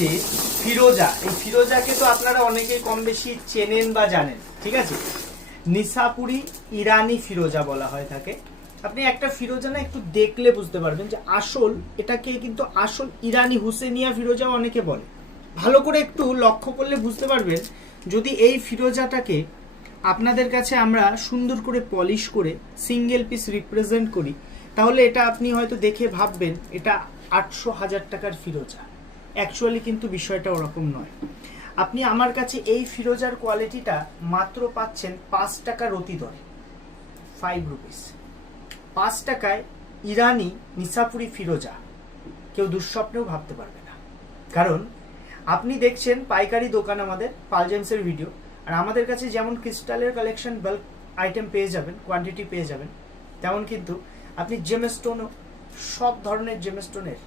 হচ্ছে ফিরোজা। এই ফিরোজাকে তো আপনারা অনেকেই কম বেশি চেনেন বা জানেন, ঠিক আছে। নিশাপুরি ইরানি ফিরোজা বলা হয় থাকে। আপনি একটা ফিরোজা না একটু দেখলে বুঝতে পারবেন যে আসল, এটাকে কিন্তু আসল ইরানি হুসেনিয়া ফিরোজা অনেকে বলে। ভালো করে একটু লক্ষ্য করলে বুঝতে পারবেন, যদি এই ফিরোজাটাকে আপনাদের কাছে আমরা সুন্দর করে পলিশ করে সিঙ্গেল পিস রিপ্রেজেন্ট করি, তাহলে এটা আপনি হয়তো দেখে ভাববেন এটা 800,000 টাকার ফিরোজা। অ্যাকচুয়ালি কিন্তু বিষয়টা ওরকম নয়। আপনি আমার কাছে এই ফিরোজার কোয়ালিটিটা মাত্র পাচ্ছেন 5 টাকা রতি দরে, 5 রুপিস। 5 টাকায় ইরানি নিশাপুরি ফিরোজা কেউ দুঃস্বপ্নেও ভাবতে পারবে না। কারণ আপনি দেখছেন পাইকারি দোকান আমাদের পালজেমসের ভিডিও, আর আমাদের কাছে যেমন ক্রিস্টালের কালেকশন বাল্ক আইটেম পেয়ে যাবেন, কোয়ান্টিটি পেয়ে যাবেন, তেমন কিন্তু আপনি জেমস্টোনও, সব ধরনের জেমস্টোনের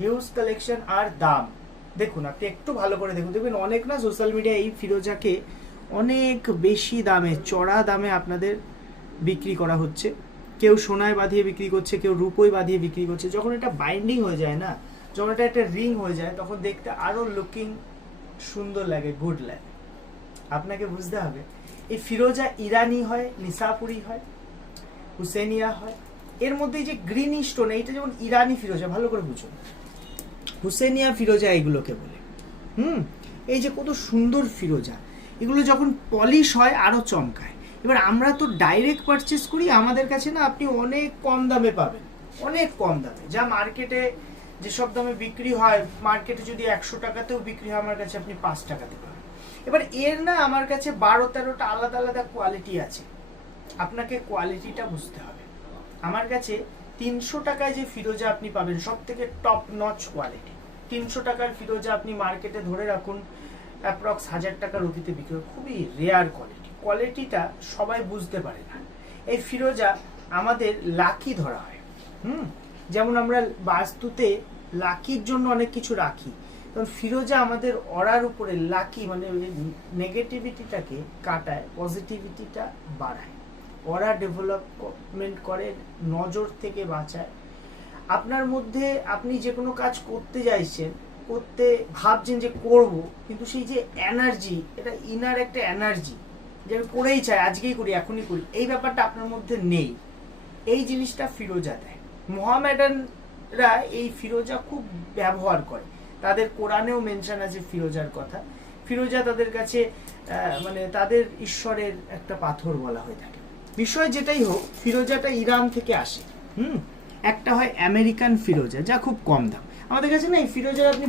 হিউজ কালেকশন আর দাম দেখুন। আপনি একটু ভালো করে দেখুন, দেখবেন অনেক না সোশ্যাল মিডিয়ায় এই ফিরোজাকে অনেক বেশি দামে, চড়া দামে আপনাদের বিক্রি করা হচ্ছে। কেউ সোনায় বাঁধিয়ে বিক্রি করছে, কেউ রূপোয় বাঁধিয়ে বিক্রি করছে। যখন এটা বাইন্ডিং হয়ে যায় না, যখন এটা একটা রিং হয়ে যায়, তখন দেখতে আরো লুকিং সুন্দর লাগে, গুড লাগে। আপনাকে বুঝতে হবে এই ফিরোজা ইরানি হয়, নিশাপুরি হয়, হুসেনিয়া হয়। এর মধ্যে যে গ্রিন স্টোন, এইটা যেমন ইরানি ফিরোজা, ভালো করে বুঝুন। হুসেনিয়া ফিরোজা এগুলোকে বলে। এই যে কত সুন্দর ফিরোজা, এগুলো যখন পলিশ হয় আরো চমকায়। এবার আমরা তো ডাইরেক্ট পারচেস করি, আমাদের কাছে না আপনি অনেক কম দামে পাবেন, অনেক কম দামে। যা মার্কেটে যেসব দামে বিক্রি হয়, মার্কেটে যদি 100 টাকাতেও বিক্রি হয়, আমার কাছে আপনি 5 টাকাতে পাবেন। এবার এর না আমার কাছে 12-13টা আলাদা আলাদা কোয়ালিটি আছে, আপনাকে কোয়ালিটিটা বুঝতে হবে। আমার কাছে 300 টাকায় যে ফিরোজা আপনি পাবেন, সব থেকে টপ নচ কোয়ালিটি। 300 টাকার ফিরোজা আপনি মার্কেটে ধরে রাখুন অ্যাপ্রক্স 1000 টাকার অতীতে বিক্রি হয়, খুবই রেয়ার কোয়ালিটি। কোয়ালিটিটা সবাই বুঝতে পারে না। এই ফিরোজা আমাদের লাকি ধরা হয়। যেমন আমরা বাস্তুতে লাকির জন্য অনেক কিছু রাখি, কারণ ফিরোজা আমাদের অরার উপরে লাকি, মানে নেগেটিভিটিটাকে কাটায়, পজিটিভিটিটা বাড়ায়, অরা ডেভেলপমেন্ট করে, নজর থেকে বাঁচায়। আপনার মধ্যে আপনি যে কোনো কাজ করতে চাইছেন, করতে ভাবছেন যে করব, কিন্তু সেই যে এনার্জি, এটা ইনার একটা এনার্জি যে আমি করেই চাই, আজকেই করি, এখনই করি, এই ব্যাপারটা আপনার মধ্যে নেই। এই জিনিসটা ফিরোজা দেয়। মোহামেডানরা এই ফিরোজা খুব ব্যবহার করে, তাদের কোরআনেও মেনশন আছে ফিরোজার কথা। ফিরোজা তাদের কাছে মানে তাদের ঈশ্বরের একটা পাথর বলা হয়ে থাকে। বিষয় যেটাই হোক, ফিরোজাটা ইরান থেকে আসে। একটা হয় আমেরিকান ফিরোজা, যা খুব কম দাম। আমাদের কাছে না এই ফিরোজা আপনি